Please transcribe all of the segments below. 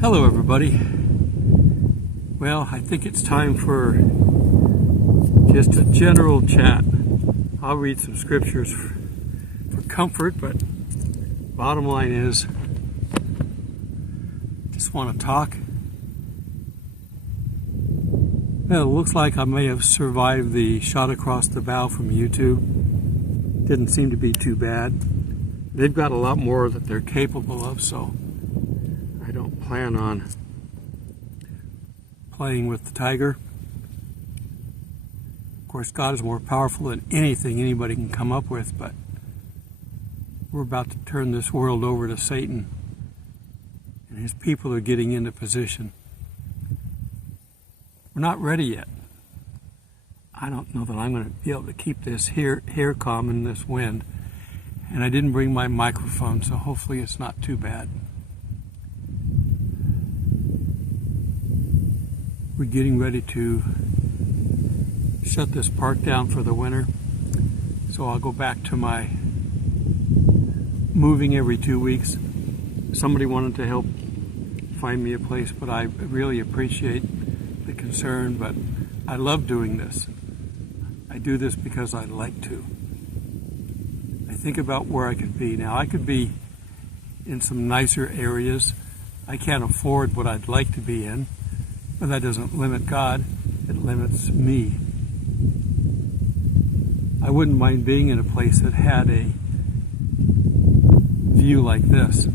Hello everybody. Well, I think it's time for just a general chat. I'll read some scriptures for comfort, but bottom line is, just want to talk. Well, it looks like I may have survived the shot across the bow from YouTube. Didn't seem to be too bad. They've got a lot more that they're capable of, so I don't plan on playing with the tiger. Of course, God is more powerful than anything anybody can come up with, but we're about to turn this world over to Satan, and his people are getting into position. We're not ready yet. I don't know that I'm going to be able to keep this hair calm in this wind, and I didn't bring my microphone, so hopefully it's not too bad. We're getting ready to shut this park down for the winter, so I'll go back to my moving every 2 weeks. Somebody wanted to help find me a place, but I really appreciate the concern, but I love doing this. I do this because I like to. I think about where I could be. Now, I could be in some nicer areas. I can't afford what I'd like to be in. But that doesn't limit God, it limits me. I wouldn't mind being in a place that had a view like this.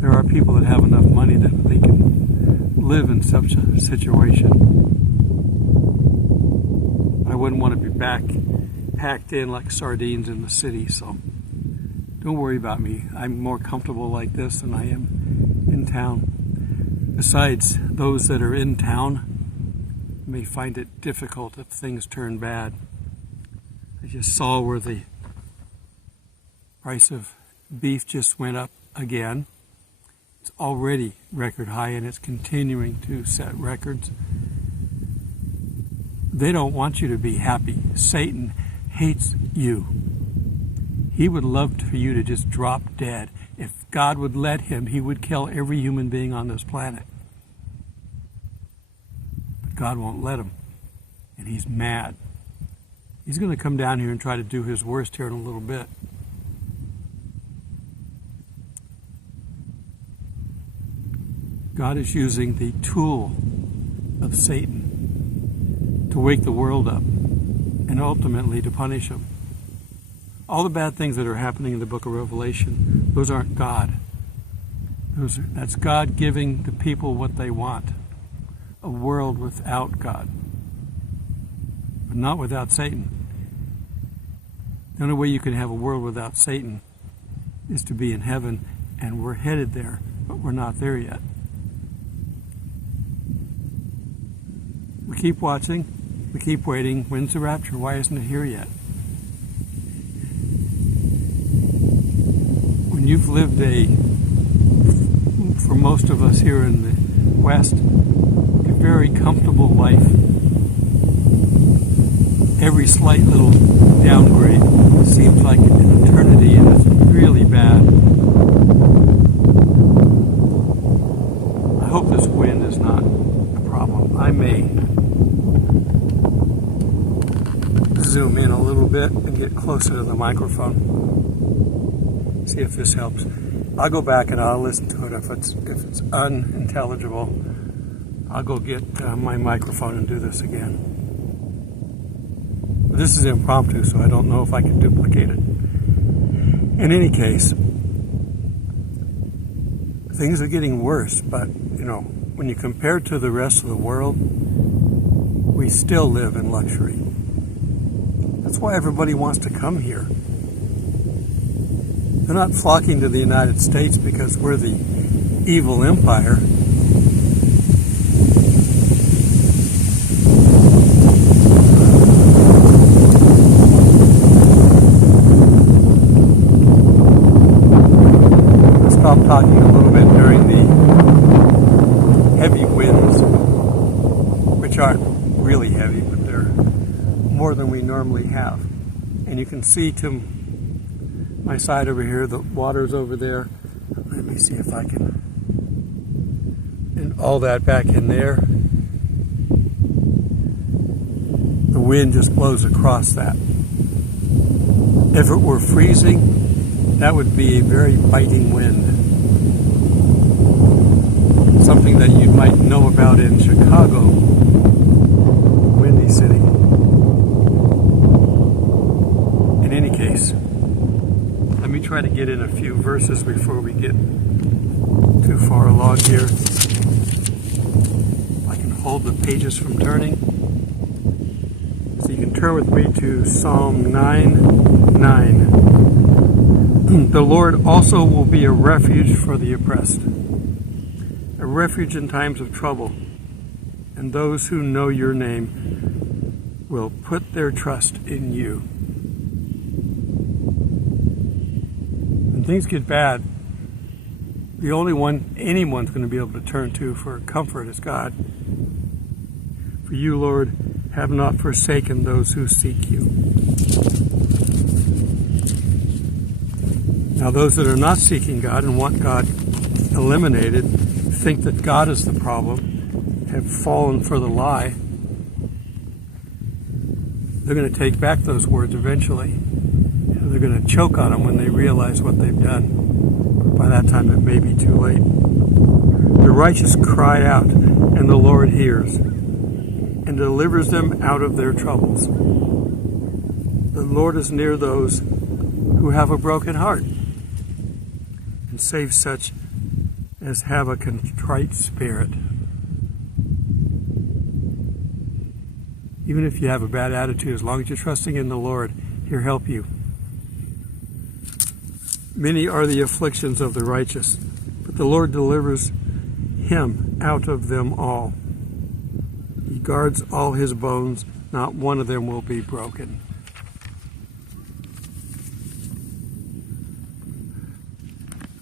There are people that have enough money that they can live in such a situation. I wouldn't want to be packed in like sardines in the city, so don't worry about me. I'm more comfortable like this than I am in town. Besides, those that are in town may find it difficult if things turn bad. I just saw where the price of beef just went up again. It's already record high and it's continuing to set records. They don't want you to be happy. Satan hates you. He would love for you to just drop dead. If God would let him, he would kill every human being on this planet. But God won't let him, and he's mad. He's going to come down here and try to do his worst here in a little bit. God is using the tool of Satan to wake the world up and ultimately to punish him. All the bad things that are happening in the book of Revelation, those aren't God. That's God giving the people what they want. A world without God. But not without Satan. The only way you can have a world without Satan is to be in heaven, and we're headed there, but we're not there yet. We keep watching. We keep waiting. When's the rapture? Why isn't it here yet? When you've lived for most of us here in the West, a very comfortable life, every slight little downgrade seems like an eternity, and it's really bad. I hope this wind is not a problem. I may zoom in a little bit and get closer to the microphone. See if this helps. I'll go back and I'll listen to it. If it's unintelligible, I'll go get my microphone and do this again. But this is impromptu, so I don't know if I can duplicate it. In any case, things are getting worse, but when you compare to the rest of the world, we still live in luxury. That's why everybody wants to come here. They're not flocking to the United States because we're the evil empire. I'll stop talking a little bit during the heavy winds, which aren't really heavy, but they're more than we normally have. And you can see to my side over here, the water's over there. Let me see if I can all that back in there, the wind just blows across that. If it were freezing, that would be a very biting wind. Something that you might know about in Chicago, Windy City. In any case, let me try to get in a few verses before we get too far along here. If I can hold the pages from turning. So you can turn with me to Psalm 9:9. The Lord also will be a refuge for the oppressed, a refuge in times of trouble, and those who know your name will put their trust in you. When things get bad, the only one anyone's going to be able to turn to for comfort is God. For you, Lord, have not forsaken those who seek you. Now, those that are not seeking God and want God eliminated, think that God is the problem, have fallen for the lie. They're going to take back those words eventually. And they're going to choke on them when they realize what they've done. By that time, it may be too late. The righteous cry out, and the Lord hears, and delivers them out of their troubles. The Lord is near those who have a broken heart, and saves such as have a contrite spirit. Even if you have a bad attitude, as long as you're trusting in the Lord, He'll help you. Many are the afflictions of the righteous, but the Lord delivers him out of them all. He guards all his bones, not one of them will be broken.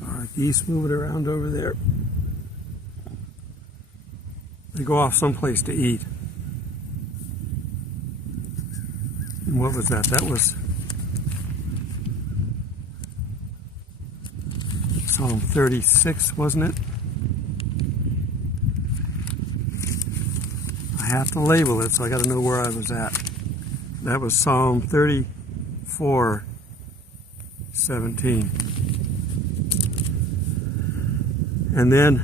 All right, geese moving around over there. They go off someplace to eat. And what was that? That was Psalm 36, wasn't it? I have to label it, so I got to know where I was at. That was Psalm 34:17. And then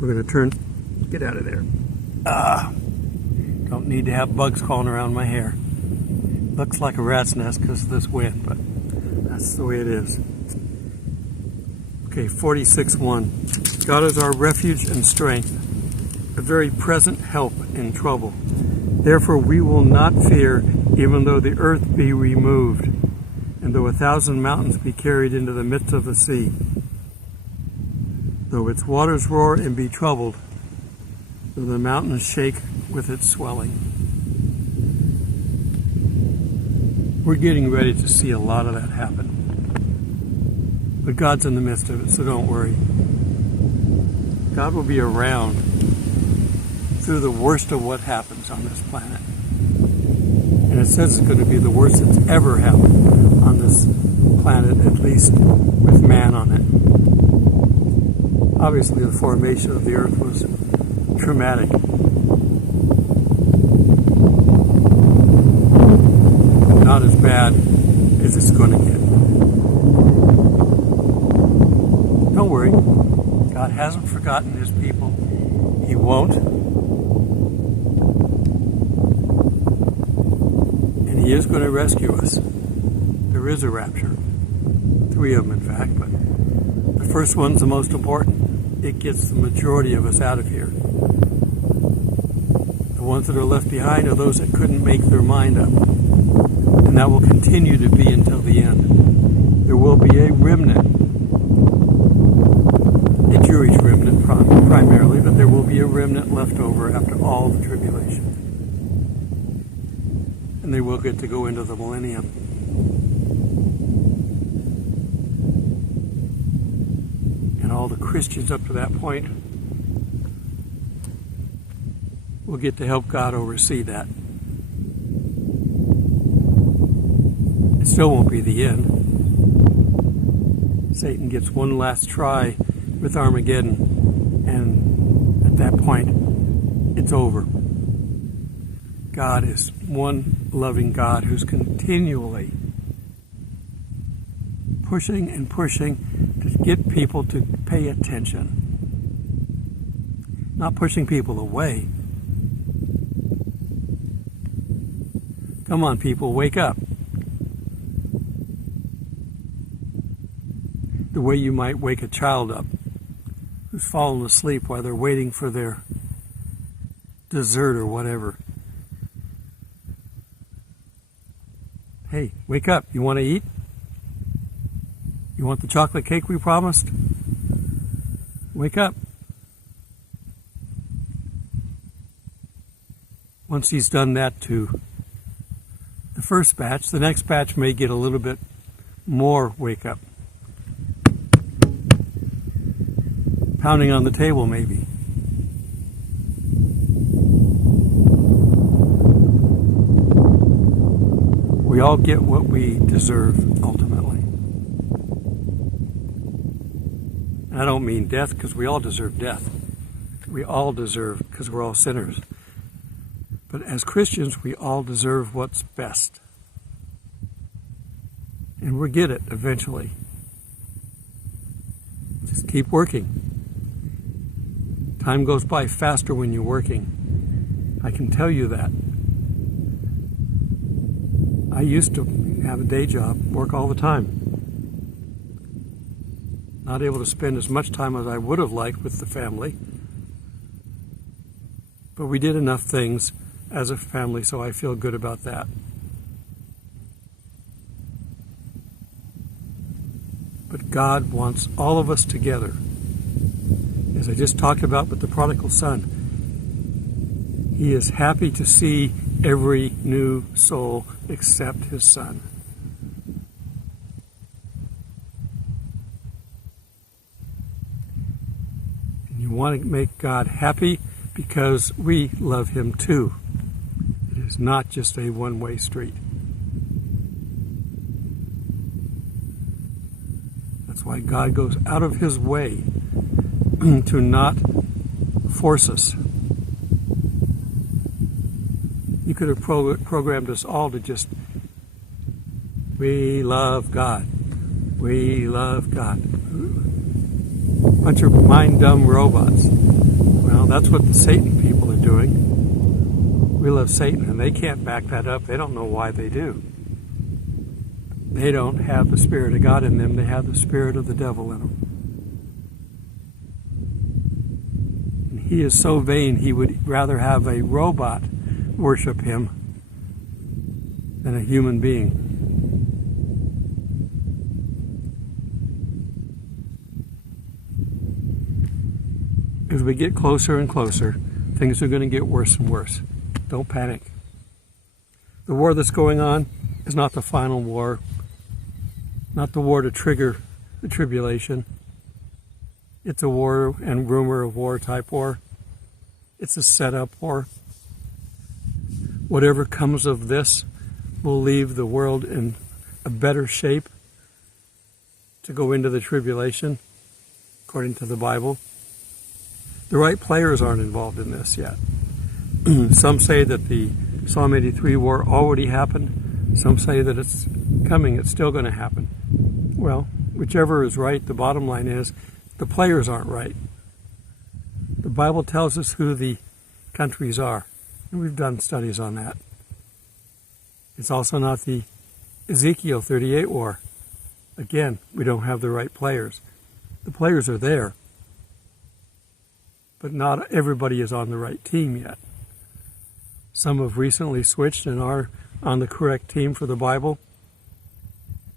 we're going to get out of there. Don't need to have bugs crawling around my hair. Looks like a rat's nest because of this wind, but that's the way it is. Okay, 46:1. God is our refuge and strength, a very present help in trouble. Therefore we will not fear, even though the earth be removed, and though 1,000 mountains be carried into the midst of the sea. Though its waters roar and be troubled, though the mountains shake with its swelling. We're getting ready to see a lot of that happen. But God's in the midst of it, so don't worry. God will be around through the worst of what happens on this planet. And it says it's going to be the worst that's ever happened on this planet, at least with man on it. Obviously, the formation of the earth was traumatic. Not as bad as it's going to get. Don't worry. God hasn't forgotten his people. He won't. And he is going to rescue us. There is a rapture. 3 of them, in fact, but the first one's the most important. It gets the majority of us out of here. The ones that are left behind are those that couldn't make their mind up. And that will continue to be until the end. There will be a remnant, a Jewish remnant primarily, but there will be a remnant left over after all the tribulation. And they will get to go into the millennium. And all the Christians up to that point will get to help God oversee that. It still won't be the end. Satan gets one last try with Armageddon, and at point, it's over. God is one loving God who's continually pushing and pushing to get people to pay attention. Not pushing people away. Come on, people, wake up. The way you might wake a child up who's fallen asleep while they're waiting for their dessert or whatever. Hey, wake up. You want to eat? You want the chocolate cake we promised? Wake up. Once he's done that to the first batch, the next batch may get a little bit more wake up. Pounding on the table, maybe. We all get what we deserve, ultimately. And I don't mean death, because we all deserve death. We all deserve, because we're all sinners. But as Christians, we all deserve what's best. And we'll get it eventually. Just keep working. Time goes by faster when you're working. I can tell you that. I used to have a day job, work all the time. Not able to spend as much time as I would have liked with the family. But we did enough things as a family, so I feel good about that. But God wants all of us together. As I just talked about with the prodigal son, He is happy to see every new soul except His Son. And you want to make God happy because we love Him too. It is not just a one-way street. That's why God goes out of His way to not force us. You could have programmed us all to just, we love God. We love God. Bunch of mind-dumb robots. Well, that's what the Satan people are doing. We love Satan, and they can't back that up. They don't know why they do. They don't have the Spirit of God in them. They have the spirit of the devil in them. And he is so vain, he would rather have a robot worship him than a human being. As we get closer and closer, things are going to get worse and worse. Don't panic. The war that's going on is not the final war, not the war to trigger the tribulation. It's a war and rumor of war type war. It's a setup war. Whatever comes of this will leave the world in a better shape to go into the tribulation, according to the Bible. The right players aren't involved in this yet. Some say that the Psalm 83 war already happened. Some say that it's coming, it's still going to happen. Well, whichever is right, the bottom line is the players aren't right. The Bible tells us who the countries are, and we've done studies on that. It's also not the Ezekiel 38 war. Again, we don't have the right players. The players are there, but not everybody is on the right team yet. Some have recently switched and are on the correct team for the Bible.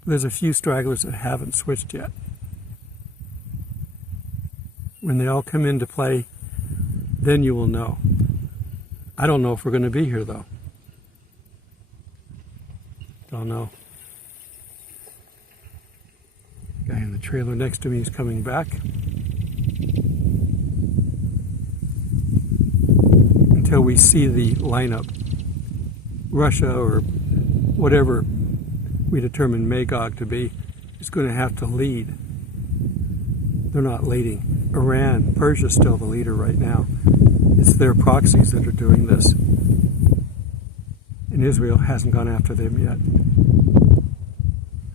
There's a few stragglers that haven't switched yet. When they all come into play, then you will know. I don't know if we're going to be here, though. Don't know. Guy in the trailer next to me is coming back. Until we see the lineup. Russia or whatever we determine Magog to be is going to have to lead. They're not leading. Iran, Persia's still the leader right now. It's their proxies that are doing this. And Israel hasn't gone after them yet.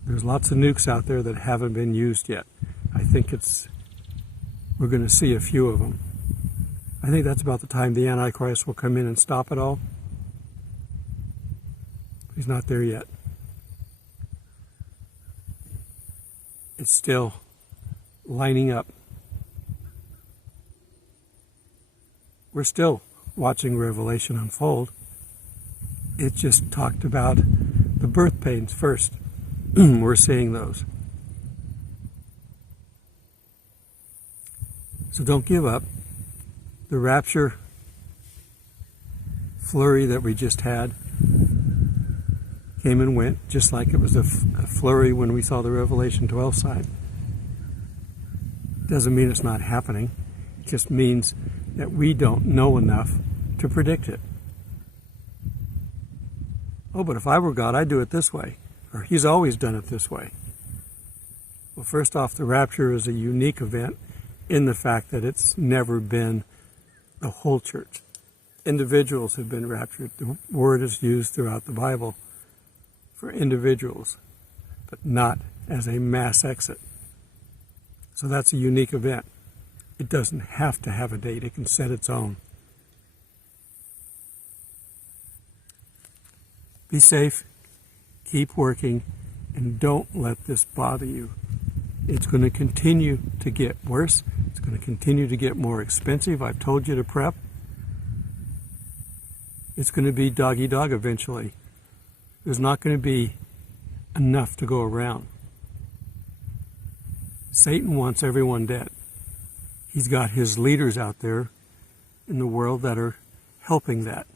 There's lots of nukes out there that haven't been used yet. I think we're going to see a few of them. I think that's about the time the Antichrist will come in and stop it all. He's not there yet. It's still lining up. We're still watching Revelation unfold. It just talked about the birth pains first. We're seeing those. So don't give up. The rapture flurry that we just had came and went, just like it was a flurry when we saw the Revelation 12 sign. Doesn't mean it's not happening. It just means that we don't know enough to predict it. Oh, but if I were God, I'd do it this way. Or He's always done it this way. Well, first off, the rapture is a unique event in the fact that it's never been the whole church. Individuals have been raptured. The word is used throughout the Bible for individuals, but not as a mass exit. So that's a unique event. It doesn't have to have a date. It can set its own. Be safe, keep working, and don't let this bother you. It's going to continue to get worse. It's going to continue to get more expensive. I've told you to prep. It's going to be dog-eat-dog eventually. There's not going to be enough to go around. Satan wants everyone dead. He's got his leaders out there in the world that are helping that.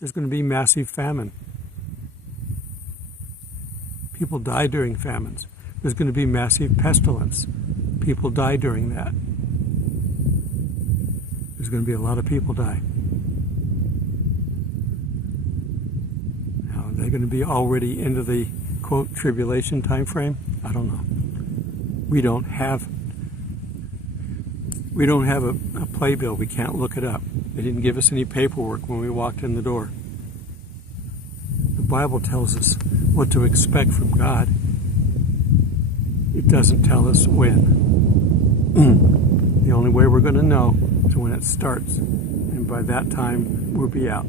There's going to be massive famine. People die during famines. There's going to be massive pestilence. People die during that. There's going to be a lot of people die. Now, are they going to be already into the, quote, tribulation time frame? I don't know. We don't have a playbill. We can't look it up. They didn't give us any paperwork when we walked in the door. The Bible tells us what to expect from God. It doesn't tell us when. The only way we're going to know is when it starts. And by that time, we'll be out.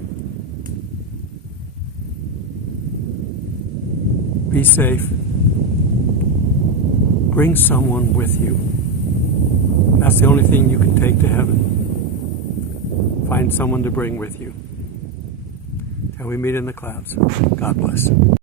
Be safe. Bring someone with you. That's the only thing you can take to heaven. Find someone to bring with you. Till we meet in the clouds. God bless.